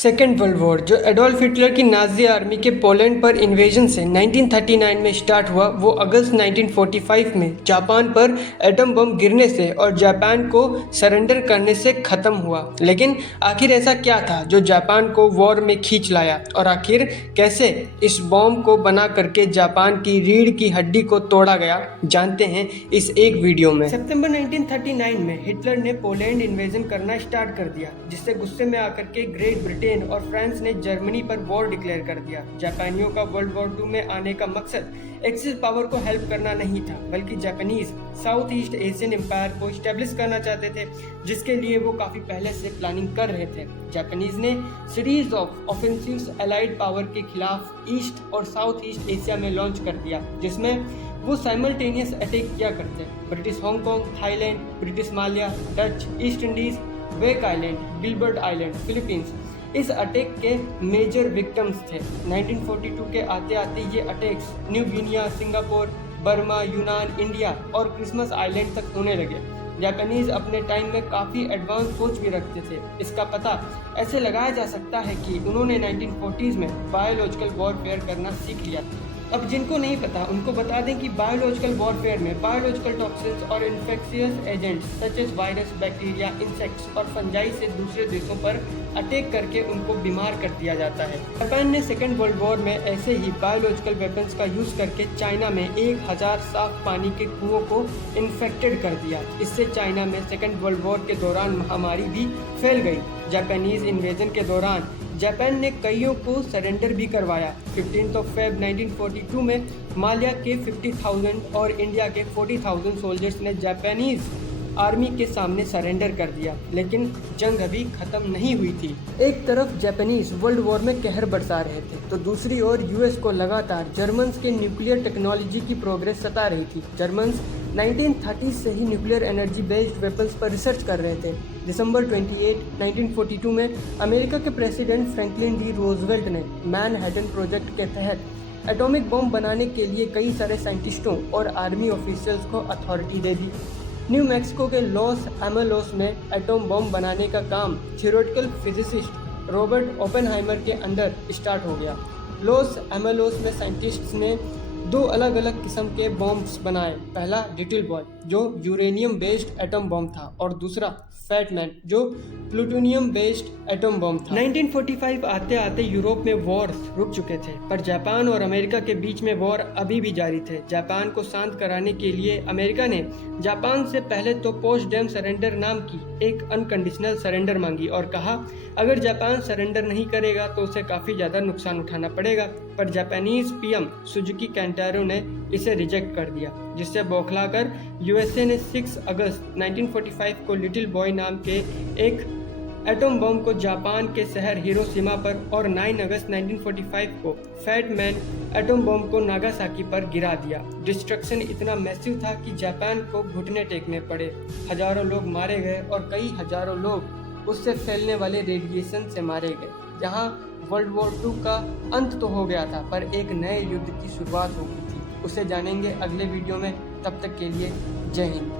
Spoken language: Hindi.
सेकेंड वर्ल्ड वॉर जो एडोल्फ हिटलर की नाजी आर्मी के पोलैंड पर इन्वेजन से 1939 में स्टार्ट हुआ, वो अगस्त 1945 में जापान पर एटम बम गिरने से और जापान को सरेंडर करने से ख़त्म हुआ। लेकिन आखिर ऐसा क्या था जो जापान को वॉर में खींच लाया, और आखिर कैसे इस बॉम्ब को बना करके जापान की रीढ़ की हड्डी को तोड़ा गया, जानते हैं इस एक वीडियो में। सितंबर 1939 में हिटलर ने पोलैंड इन्वेजन करना स्टार्ट कर दिया, जिससे गुस्से में आकर के ग्रेट ब्रिटेन और फ्रांस ने जर्मनी पर वॉर डिक्लेयर कर दिया। जापानियों का वर्ल्ड वॉर 2 में आने का मकसद एक्सिस पावर को हेल्प करना नहीं था, बल्कि Japanese South East Asian empire को स्टेब्लिश करना चाहते थे, जिसके लिए वो काफी पहले से प्लानिंग कर रहे थे। जापानीज ने series of offensives allied power के खिलाफ ईस्ट और साउथ ईस्ट एशिया में लॉन्च कर दिया, जिसमें वो साइमल्टेनियस अटैक किया करते। British Hong Kong, Thailand, British Malaya, Dutch East Indies, Wake Island, Gilbert Island, Philippines इस अटैक के मेजर विक्टिम्स थे। 1942 के आते आते ये attacks New Guinea, Singapore, Burma, Yunnan, India और क्रिसमस आइलैंड तक होने लगे। जापानीज अपने टाइम में काफ़ी एडवांस सोच भी रखते थे। इसका पता ऐसे लगाया जा सकता है कि उन्होंने 1940s में बायोलॉजिकल वॉरफेयर करना सीख लिया। अब जिनको नहीं पता उनको बता दें कि बायोलॉजिकल वॉरफेयर में बायोलॉजिकल टॉक्सिन्स और infectious agents such as virus, bacteria, insects और फंजाई से दूसरे देशों पर अटैक करके उनको बीमार कर दिया जाता है। जापान ने सेकेंड वर्ल्ड वॉर में ऐसे ही बायोलॉजिकल वेपन्स का यूज करके चाइना में 1000 साफ पानी के कुओं को इन्फेक्टेड कर दिया। इससे चाइना में सेकेंड वर्ल्ड वॉर के दौरान महामारी भी फैल गई। जापानीज इन्वेजन के दौरान जापान ने कईयों को सरेंडर भी करवाया। 15 फ़रवरी 1942 में माल्या के 50,000 और इंडिया के 40,000 सोल्जर्स ने जापानीज आर्मी के सामने सरेंडर कर दिया। लेकिन जंग अभी खत्म नहीं हुई थी। एक तरफ जापानीज वर्ल्ड वॉर में कहर बरसा रहे थे, तो दूसरी ओर यूएस को लगातार जर्मन्स के न्यूक्लियर टेक्नोलॉजी की प्रोग्रेस सता रही थी। जर्मन्स 1930 से ही न्यूक्लियर एनर्जी बेस्ड वेपन्स पर रिसर्च कर रहे थे। दिसंबर 28, 1942 में अमेरिका के प्रेसिडेंट फ्रैंकलिन डी रूजवेल्ट ने मैनहट्टन प्रोजेक्ट के तहत एटॉमिक बम बनाने के लिए कई सारे साइंटिस्टों और आर्मी ऑफिशियल्स को अथॉरिटी दे दी। न्यू मैक्सिको के लॉस एमोलोस में एटॉम बम बनाने का काम थियोरेटिकल फिजिसिस्ट रॉबर्ट ओपेनहाइमर के अंडर स्टार्ट हो गया। लॉस एमोलोस में साइंटिस्ट्स ने 2 अलग अलग किस्म के बॉम्ब्स बनाए। पहला लिटिल बॉय जो यूरेनियम बेस्ड एटम बम था, और दूसरा फैट मैन जो प्लूटोनियम बेस्ड एटम बम था। 1945 आते आते यूरोप में वॉर रुक चुके थे, पर जापान और अमेरिका के बीच में वॉर अभी भी जारी थे। जापान को शांत कराने के लिए अमेरिका ने जापान से पहले तो पोस्टडैम सरेंडर नाम की एक अनकंडीशनल सरेंडर मांगी और कहा अगर जापान सरेंडर नहीं करेगा तो उसे काफ़ी ज़्यादा नुकसान उठाना पड़ेगा। पर जापानीज पीएम सुजुकी कैंटारो ने इसे रिजेक्ट कर दिया, जिससे बौखलाकर यूएसए ने 6 अगस्त 1945 को लिटिल बॉय नाम के एक एटम बम को जापान के शहर हिरोशिमा पर और 9 अगस्त 1945 को फैट मैन एटम बम को नागासाकी पर गिरा दिया। डिस्ट्रक्शन इतना मैसिव था कि जापान को घुटने टेकने पड़े। हजारों लोग मारे गए और कई हजारों लोग उससे फैलने वाले रेडिएशन से मारे गए। जहां वर्ल्ड वॉर 2 का अंत तो हो गया था, पर एक नए युद्ध की शुरुआत हो गई थी। उसे जानेंगे अगले वीडियो में। तब तक के लिए जय हिंद।